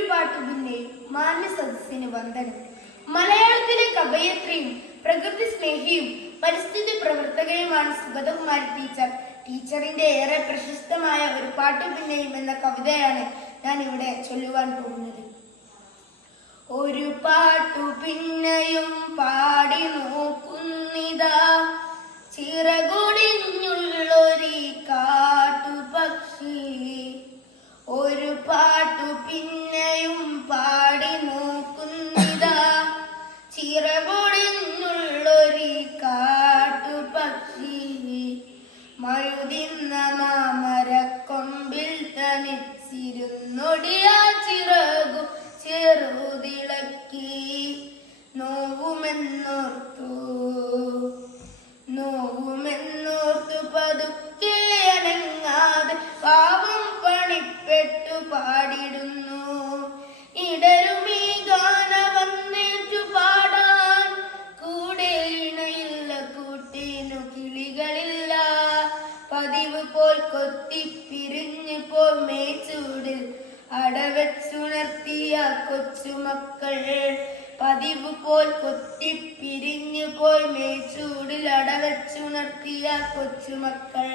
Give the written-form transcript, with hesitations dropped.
ഒരു പാട്ട് പിന്നെയും മാന്യ സദസ്സിന് വന്ദനം. മലയാളത്തിലെ കവയത്രിയും പ്രകൃതി സ്നേഹിയും പരിസ്ഥിതി പ്രവർത്തകയുമാണ് സുഗതകുമാരി ടീച്ചർ. ടീച്ചറിന്റെ ഏറെ പ്രശസ്തമായ ഒരു പാട്ട് പിന്നെയും എന്ന കവിതയാണ് ഞാൻ ഇവിടെ ചൊല്ലുവാൻ പോകുന്നത്. ഒരു പാട്ടു പിന്നെയും പാടി നോക്കുന്നിതാ, ചിറകൊടിഞ്ഞുള്ളൊരു കാട്ടുപക്ഷി. ഒരു പാട്ടു പിന്നെയും പാടി നോക്കുന്നിതാ, ചിറകൊടിഞ്ഞുള്ളൊരു കാട്ടുപക്ഷി. മഴുതിന്ന മാമരക്കൊമ്പിൽ തനിച്ചിരുന്നൊടിയാ ചിറകു ചെറുതിളക്കി. നോവുമെന്നോർത്തു പതുക്കെ അനങ്ങാതെ പാവം പണിപ്പെട്ടു പാടിടുന്നു. ഇടരുമീ ഗാന വന്നേറ്റു പാടാൻ കൂടെ ഇണയില്ല, കൂട്ടിനു കിളികളില്ല. പതിവ് പോൽ കൊത്തിപ്പിരിഞ്ഞു പോ മേച്ചൂടിൽ അടവച്ചുണർത്തിയ കൊച്ചുമക്കൾ. പതിവ് പോൽ കൊത്തിപ്പിരിഞ്ഞു പോയി മേച്ചൂടിൽ അടവച്ചുണർത്തിയ കൊച്ചുമക്കൾ.